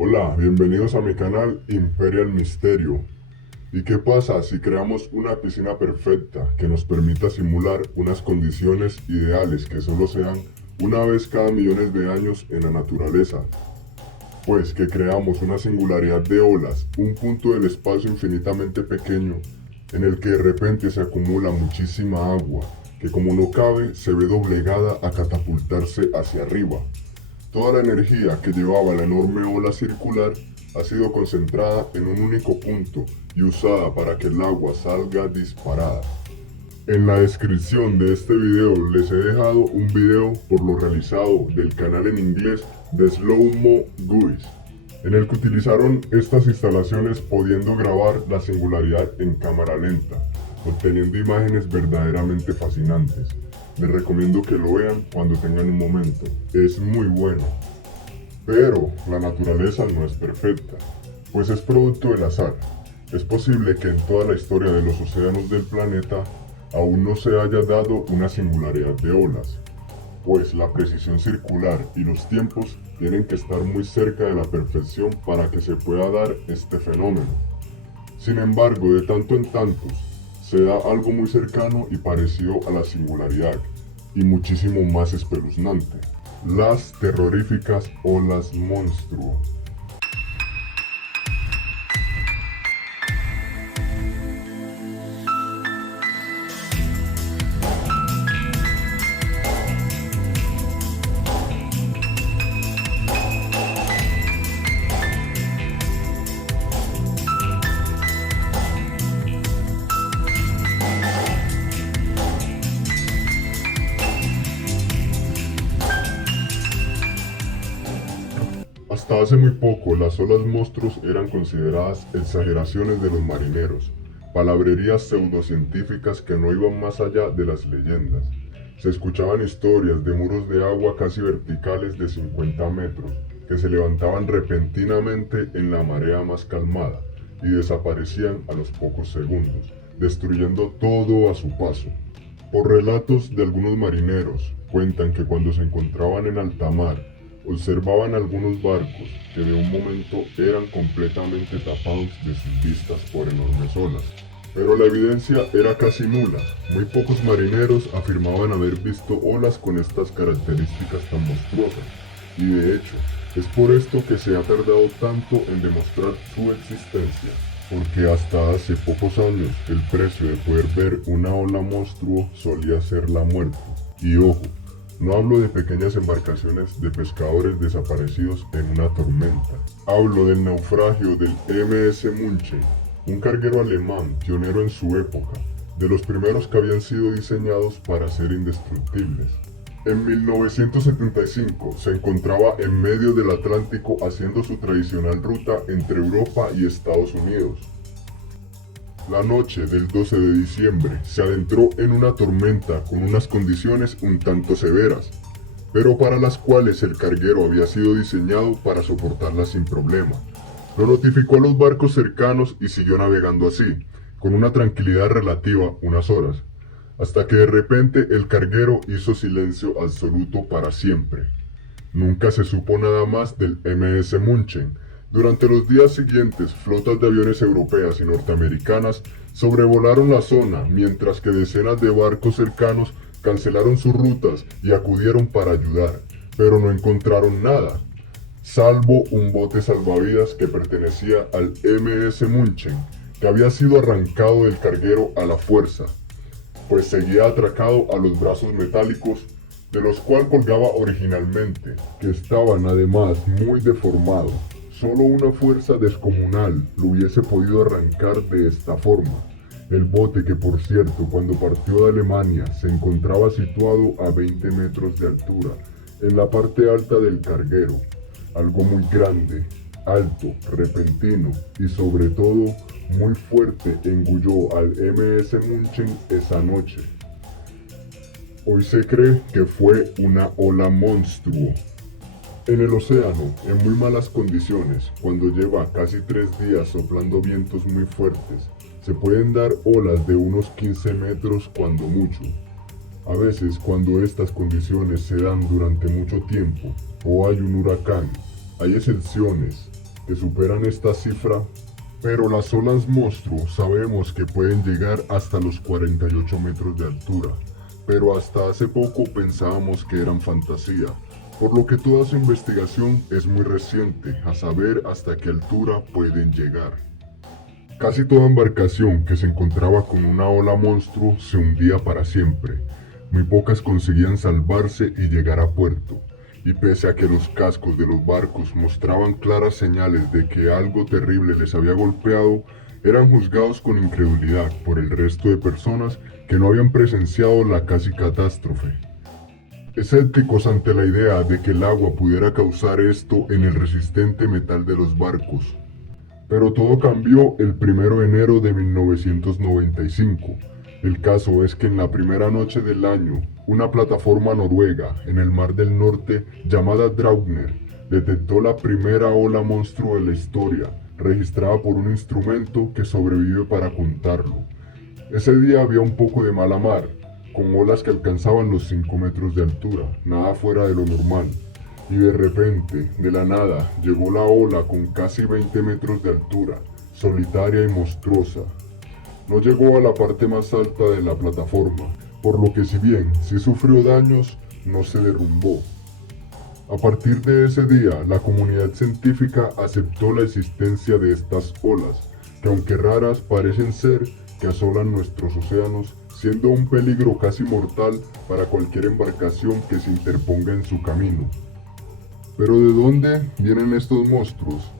Hola, bienvenidos a mi canal Imperial Misterio. ¿Y qué pasa si creamos una piscina perfecta que nos permita simular unas condiciones ideales que solo se dan una vez cada millones de años en la naturaleza? Pues que creamos una singularidad de olas, un punto del espacio infinitamente pequeño en el que de repente se acumula muchísima agua, que como no cabe se ve doblegada a catapultarse hacia arriba. Toda la energía que llevaba la enorme ola circular ha sido concentrada en un único punto y usada para que el agua salga disparada. En la descripción de este video les he dejado un video por lo realizado del canal en inglés de Slow Mo Guys, en el que utilizaron estas instalaciones pudiendo grabar la singularidad en cámara lenta, obteniendo imágenes verdaderamente fascinantes. Les recomiendo que lo vean cuando tengan un momento, es muy bueno. Pero la naturaleza no es perfecta, pues es producto del azar. Es posible que en toda la historia de los océanos del planeta aún no se haya dado una singularidad de olas, pues la precisión circular y los tiempos tienen que estar muy cerca de la perfección para que se pueda dar este fenómeno. Sin embargo, de tanto en tantos, se da algo muy cercano y parecido a la singularidad, y muchísimo más espeluznante: las terroríficas olas monstruo. Hasta hace muy poco, las olas monstruos eran consideradas exageraciones de los marineros, palabrerías pseudocientíficas que no iban más allá de las leyendas. Se escuchaban historias de muros de agua casi verticales de 50 metros, que se levantaban repentinamente en la marea más calmada y desaparecían a los pocos segundos, destruyendo todo a su paso. Por relatos de algunos marineros, cuentan que cuando se encontraban en alta mar, observaban algunos barcos que de un momento eran completamente tapados de sus vistas por enormes olas. Pero la evidencia era casi nula. Muy pocos marineros afirmaban haber visto olas con estas características tan monstruosas. Y de hecho, es por esto que se ha tardado tanto en demostrar su existencia. Porque hasta hace pocos años el precio de poder ver una ola monstruo solía ser la muerte. Y ojo, no hablo de pequeñas embarcaciones de pescadores desaparecidos en una tormenta. Hablo del naufragio del MS Munchen, un carguero alemán pionero en su época, de los primeros que habían sido diseñados para ser indestructibles. En 1975 se encontraba en medio del Atlántico haciendo su tradicional ruta entre Europa y Estados Unidos. La noche del 12 de diciembre se adentró en una tormenta con unas condiciones un tanto severas, pero para las cuales el carguero había sido diseñado para soportarlas sin problema. Lo notificó a los barcos cercanos y siguió navegando así, con una tranquilidad relativa unas horas, hasta que de repente el carguero hizo silencio absoluto para siempre. Nunca se supo nada más del MS Munchen. Durante los días siguientes, flotas de aviones europeas y norteamericanas sobrevolaron la zona, mientras que decenas de barcos cercanos cancelaron sus rutas y acudieron para ayudar, pero no encontraron nada, salvo un bote salvavidas que pertenecía al MS Munchen, que había sido arrancado del carguero a la fuerza, pues seguía atracado a los brazos metálicos de los cuales colgaba originalmente, que estaban además muy deformados. Solo una fuerza descomunal lo hubiese podido arrancar de esta forma. El bote, que por cierto cuando partió de Alemania se encontraba situado a 20 metros de altura, en la parte alta del carguero, algo muy grande, alto, repentino y sobre todo muy fuerte, engulló al MS Munchen esa noche. Hoy se cree que fue una ola monstruo. En el océano, en muy malas condiciones, cuando lleva casi 3 días soplando vientos muy fuertes, se pueden dar olas de unos 15 metros cuando mucho. A veces, cuando estas condiciones se dan durante mucho tiempo, o hay un huracán, hay excepciones, que superan esta cifra, pero las olas monstruo sabemos que pueden llegar hasta los 48 metros de altura, pero hasta hace poco pensábamos que eran fantasía, por lo que toda su investigación es muy reciente, a saber hasta qué altura pueden llegar. Casi toda embarcación que se encontraba con una ola monstruo se hundía para siempre. Muy pocas conseguían salvarse y llegar a puerto, y pese a que los cascos de los barcos mostraban claras señales de que algo terrible les había golpeado, eran juzgados con incredulidad por el resto de personas que no habían presenciado la casi catástrofe. Escépticos ante la idea de que el agua pudiera causar esto en el resistente metal de los barcos. Pero todo cambió el 1 de enero de 1995. El caso es que en la primera noche del año, una plataforma noruega en el Mar del Norte llamada Draupner detectó la primera ola monstruo de la historia, registrada por un instrumento que sobrevive para contarlo. Ese día había un poco de mala mar, con olas que alcanzaban los 5 metros de altura, nada fuera de lo normal. Y de repente, de la nada, llegó la ola con casi 20 metros de altura, solitaria y monstruosa. No llegó a la parte más alta de la plataforma, por lo que si bien sí sufrió daños, no se derrumbó. A partir de ese día, la comunidad científica aceptó la existencia de estas olas, que aunque raras parecen ser que asolan nuestros océanos, siendo un peligro casi mortal para cualquier embarcación que se interponga en su camino. Pero ¿de dónde vienen estos monstruos?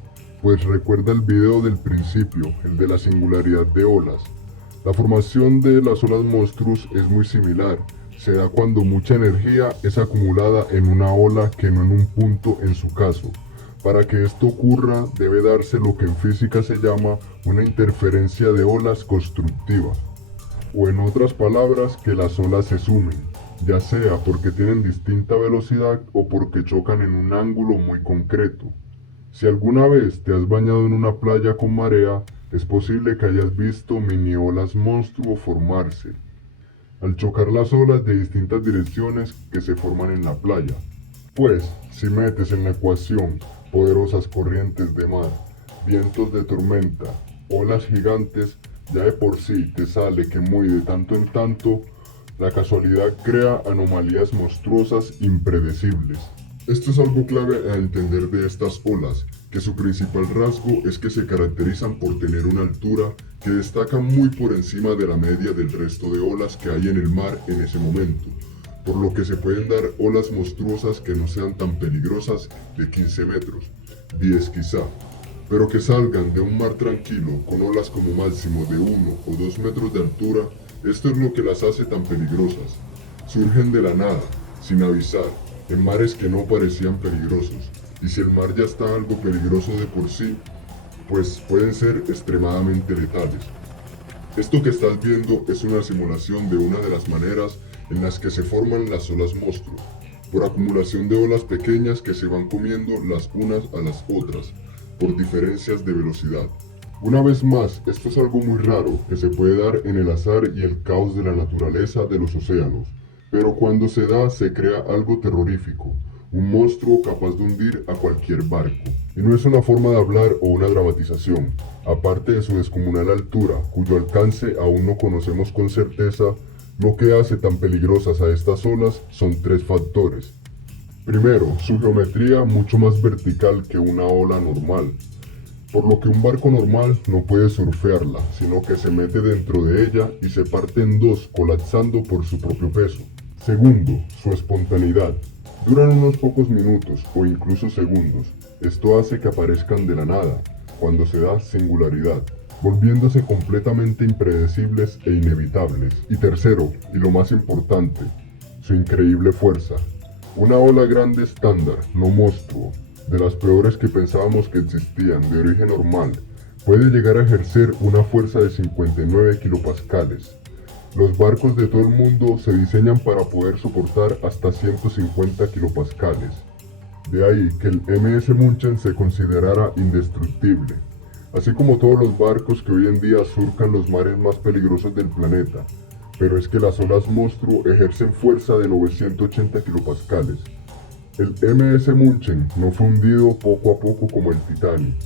Pues recuerda el video del principio, el de la singularidad de olas. La formación de las olas monstruos es muy similar. Se da cuando mucha energía es acumulada en una ola que no en un punto en su caso. Para que esto ocurra debe darse lo que en física se llama una interferencia de olas constructiva. O en otras palabras, que las olas se sumen, ya sea porque tienen distinta velocidad o porque chocan en un ángulo muy concreto. Si alguna vez te has bañado en una playa con marea, es posible que hayas visto mini olas monstruo formarse, al chocar las olas de distintas direcciones que se forman en la playa. Pues, si metes en la ecuación poderosas corrientes de mar, vientos de tormenta, olas gigantes, ya de por sí te sale que muy de tanto en tanto, la casualidad crea anomalías monstruosas impredecibles. Esto es algo clave a entender de estas olas, que su principal rasgo es que se caracterizan por tener una altura que destaca muy por encima de la media del resto de olas que hay en el mar en ese momento, por lo que se pueden dar olas monstruosas que no sean tan peligrosas de 15 metros, 10 quizá, pero que salgan de un mar tranquilo con olas como máximo de 1 o 2 metros de altura. Esto es lo que las hace tan peligrosas. Surgen de la nada, sin avisar, en mares que no parecían peligrosos, y si el mar ya está algo peligroso de por sí, pues pueden ser extremadamente letales. Esto que estás viendo es una simulación de una de las maneras en las que se forman las olas monstruos, por acumulación de olas pequeñas que se van comiendo las unas a las otras, por diferencias de velocidad. Una vez más, esto es algo muy raro que se puede dar en el azar y el caos de la naturaleza de los océanos, pero cuando se da se crea algo terrorífico, un monstruo capaz de hundir a cualquier barco. Y no es una forma de hablar o una dramatización, aparte de su descomunal altura, cuyo alcance aún no conocemos con certeza, lo que hace tan peligrosas a estas olas son 3 factores. Primero, su geometría mucho más vertical que una ola normal, por lo que un barco normal no puede surfearla, sino que se mete dentro de ella y se parte en dos, colapsando por su propio peso. Segundo, su espontaneidad. Duran unos pocos minutos o incluso segundos. Esto hace que aparezcan de la nada, cuando se da singularidad, volviéndose completamente impredecibles e inevitables. Y tercero, y lo más importante, su increíble fuerza. Una ola grande estándar, no monstruo, de las peores que pensábamos que existían, de origen normal, puede llegar a ejercer una fuerza de 59 kilopascales. Los barcos de todo el mundo se diseñan para poder soportar hasta 150 kilopascales. De ahí que el MS Munchen se considerara indestructible, así como todos los barcos que hoy en día surcan los mares más peligrosos del planeta. Pero es que las olas monstruo ejercen fuerza de 980 kilopascales. El MS Munchen no fue hundido poco a poco como el Titanic,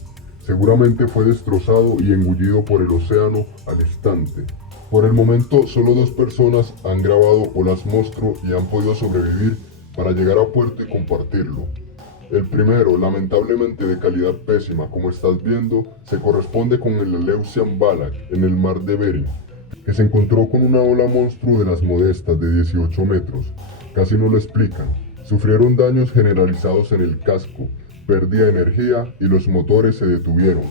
Seguramente fue destrozado y engullido por el océano al instante. Por el momento, solo 2 personas han grabado olas monstruo y han podido sobrevivir para llegar a puerto y compartirlo. El primero, lamentablemente de calidad pésima, como estás viendo, se corresponde con el Eleusian Balak en el mar de Bering, que se encontró con una ola monstruo de las modestas de 18 metros. Casi no lo explican. Sufrieron daños generalizados en el casco, pérdida de energía y los motores se detuvieron.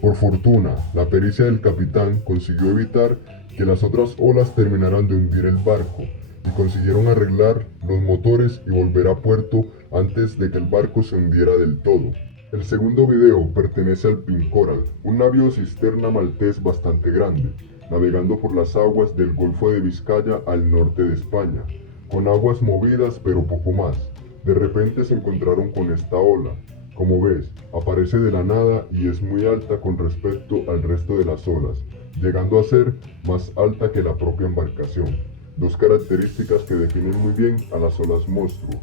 Por fortuna, la pericia del capitán consiguió evitar que las otras olas terminaran de hundir el barco y consiguieron arreglar los motores y volver a puerto antes de que el barco se hundiera del todo. El segundo video pertenece al Pincoral, un navío cisterna maltés bastante grande, navegando por las aguas del Golfo de Vizcaya al norte de España, con aguas movidas pero poco más. De repente se encontraron con esta ola. Como ves, aparece de la nada y es muy alta con respecto al resto de las olas, llegando a ser más alta que la propia embarcación. Dos características que definen muy bien a las olas monstruo.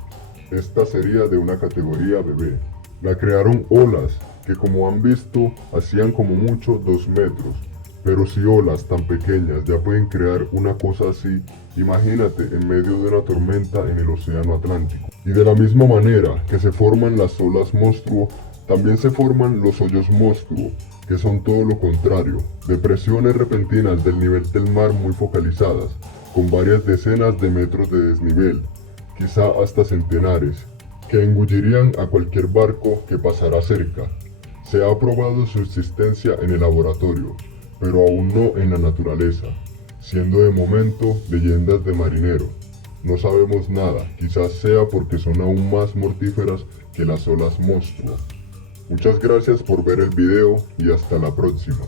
Esta sería de una categoría bebé. La crearon olas que, como han visto, hacían como mucho 2 metros. Pero si olas tan pequeñas ya pueden crear una cosa así, imagínate en medio de una tormenta en el océano Atlántico. Y de la misma manera que se forman las olas monstruo, también se forman los hoyos monstruo, que son todo lo contrario, depresiones repentinas del nivel del mar muy focalizadas, con varias decenas de metros de desnivel, quizá hasta centenares, que engullirían a cualquier barco que pasara cerca. Se ha probado su existencia en el laboratorio, pero aún no en la naturaleza, siendo de momento leyendas de marinero. No sabemos nada, quizás sea porque son aún más mortíferas que las olas monstruo. Muchas gracias por ver el video y hasta la próxima.